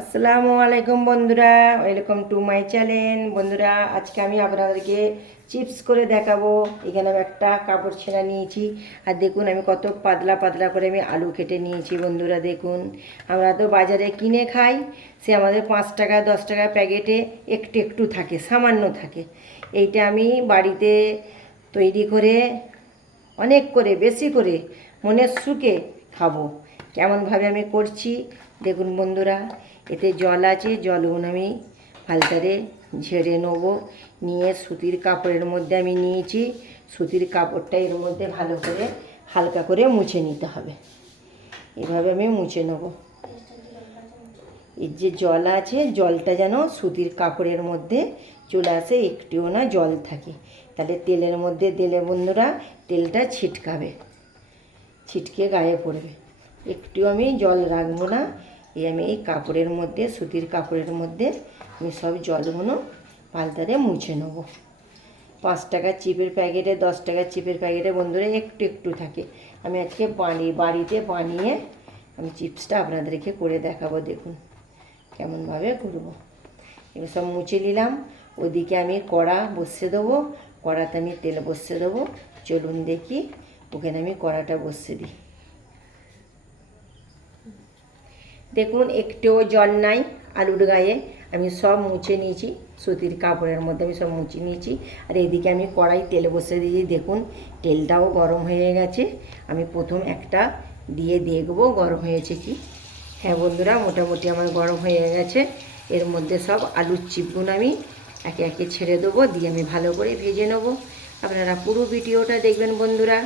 আসসালামু আলাইকুম বন্ধুরা, ওয়েলকাম টু মাই চ্যানেল। বন্ধুরা, আজকে আমি আপনাদেরকে চিপস করে দেখাবো। এখানে আমি একটা কাপড় ছেঁড়া নিয়েছি, আর দেখুন আমি কত পাতলা পাতলা করে আমি আলু কেটে নিয়েছি। বন্ধুরা দেখুন, আমরা তো বাজারে কিনে খাই, সে আমাদের 5 টাকা 10 টাকা প্যাকেটে একটু একটু থাকে, সামান্য থাকে। এইটা আমি বাড়িতে তৈরি করে অনেক করে বেশি করে মনের সুখে খাবো। কেমনভাবে আমি করছি দেখুন বন্ধুরা। এতে জল আছে, জলগুলো আমি ফালতারে ঝেড়ে নেব। নিয়ে সুতির কাপড়ের মধ্যে আমি নিয়েছি, সুতির কাপড়টা এর মধ্যে ভালো করে হালকা করে মুছে নিতে হবে। এভাবে আমি মুছে নেব। এর যে জল আছে, জলটা যেন সুতির কাপড়ের মধ্যে চলে আসে, একটুও না জল থাকে। তাহলে তেলের মধ্যে দিলে বন্ধুরা তেলটা ছিটকাবে, ছিটকে গায়ে পড়বে। একটু আমি জল রাখবো না। আমি এই কাপড়ের মধ্যে, সুতির কাপড়ের মধ্যে আমি সব জলগুলো পাল্টারে মুছে নেবো। 5 টাকার চিপের প্যাকেটে 10 টাকার চিপের প্যাকেটে বন্ধুরা একটু একটু থাকে। আমি আজকে বাড়িতে বানিয়ে আমি চিপসটা আপনাদেরকে করে দেখাবো। দেখুন কেমনভাবে করবো। এবার সব মুছে নিলাম। ওদিকে আমি কড়া বসিয়ে দেবো, কড়াতে আমি তেল বসিয়ে দেবো। চলুন দেখি, ওখানে আমি কড়াটা বসিয়ে দিই। দেখুন একটুও জল নাই আলুর গায়ে, আমি সব মুছে নিয়েছি। সুতির কাপড়ের মধ্যে আমি সব মুছে নিয়েছি। আর এদিকে আমি কড়াই তেল বসিয়ে দিয়েছি। দেখুন তেলটাও গরম হয়ে গেছে। আমি প্রথম একটা দিয়ে দেখবো গরম হয়েছে কি। হ্যাঁ বন্ধুরা, মোটামুটি আমার গরম হয়ে গেছে। এর মধ্যে সব আলুর চিপগুলো আমি একে একে ছেড়ে দেবো, দিয়ে আমি ভালো করে ভেজে নেবো। আপনারা পুরো ভিডিওটা দেখবেন বন্ধুরা,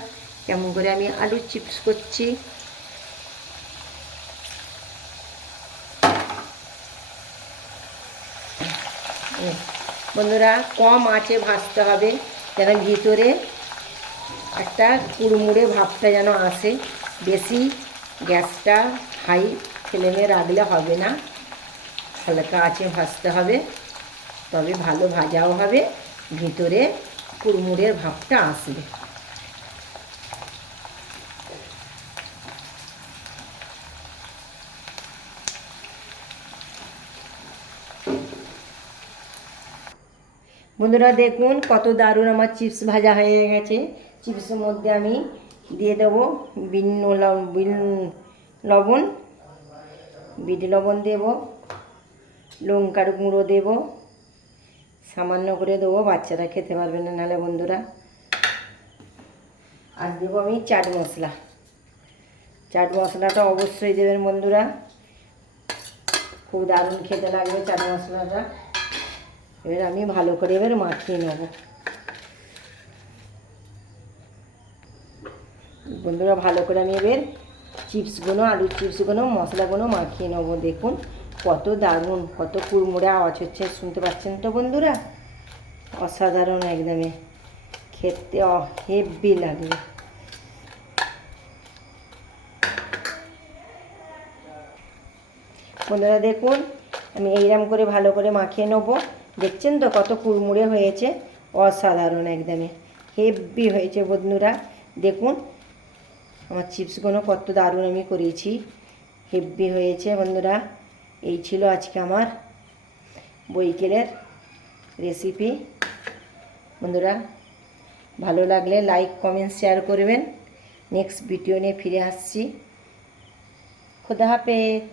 কেমন করে আমি আলুর চিপস করছি। বন্ধুরা কম আঁচে ভাজতে হবে, যেন ভিতরে একটা কুড়মুড়ে ভাবটা যেন আসে। বেশি গ্যাসটা হাই ফ্লেমে রাখলে হবে না, হালকা আঁচে ভাজতে হবে, তবে ভালো ভাজাও হবে, ভিতরে কুড়মুড়ের ভাবটা আসবে। বন্ধুরা দেখুন কত দারুণ আমার চিপস ভাজা হয়ে গেছে। চিপসের মধ্যে আমি দিয়ে দেবো লবণ, বিট লবণ দেব, লঙ্কার গুঁড়ো দেব, সামান্য করে দেবো, বাচ্চারা খেতে পারবে না নাহলে বন্ধুরা। আর দেবো আমি চাট মশলা। চাট মশলাটা অবশ্যই দেবেন বন্ধুরা, খুব দারুণ খেতে লাগবে চাট মশলাটা। এবার আমি ভালো করে এবার মাখিয়ে নেব। বন্ধুরা ভালো করে আমি এবার চিপসগুলো, আলুর চিপসগুলো, মশলাগুলো মাখিয়ে নেব। দেখুন কত দারুণ, কত কুড়মুড়ে আওয়াজ হচ্ছে, শুনতে পাচ্ছেন তো বন্ধুরা? অসাধারণ একদমই, খেতে হেভি লাগবে। বন্ধুরা দেখুন আমি এইরকম করে ভালো করে মাখিয়ে নেব। দেখছেন তো কত কুড়মুড়ে হয়েছে, অসাধারণ একদমই হেভি হয়েছে বন্ধুরা। দেখুন আমার চিপসগুলো কত দারুণ আমি করেছি, হেভি হয়েছে বন্ধুরা। এই ছিল আজকে আমার বৈকেলের রেসিপি। বন্ধুরা ভালো লাগলে লাইক কমেন্ট শেয়ার করবেন। নেক্সট ভিডিও নিয়ে ফিরে আসছি। খুদা হাফেজ।